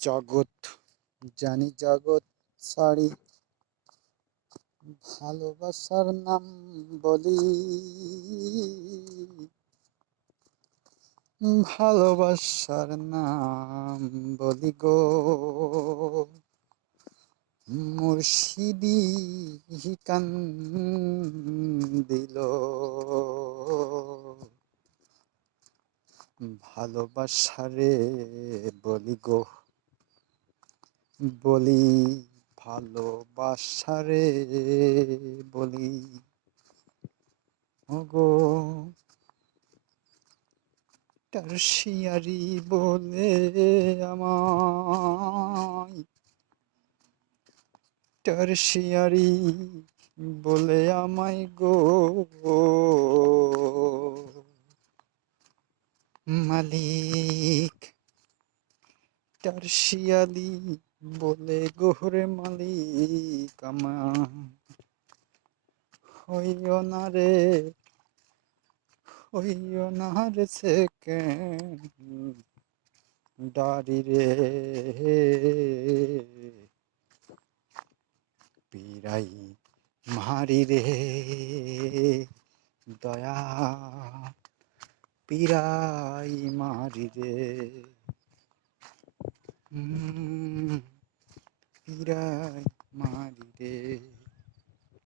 জগৎ জানি জগৎ ছাড়ি। ভালোবাসার নাম বলি। ভালোবাসার নাম বলি গো। মুর্শিদি কান দিল। ভালোবাসারে বলি গো। বলি ভালোবাসারে বলি। ওগো টারশিয়ারি বলে আমায়। টারশিয়ারি বলে আমায় গো। মালিক। টারশিয়ালি বলে, গোহরে মালিক আমার, হইও না রে, হইও না রে সেকেন্ড ডারি রে। পিরাই মারি রে, দয়া পিরাই মারি রে। পিরাই মারি রে।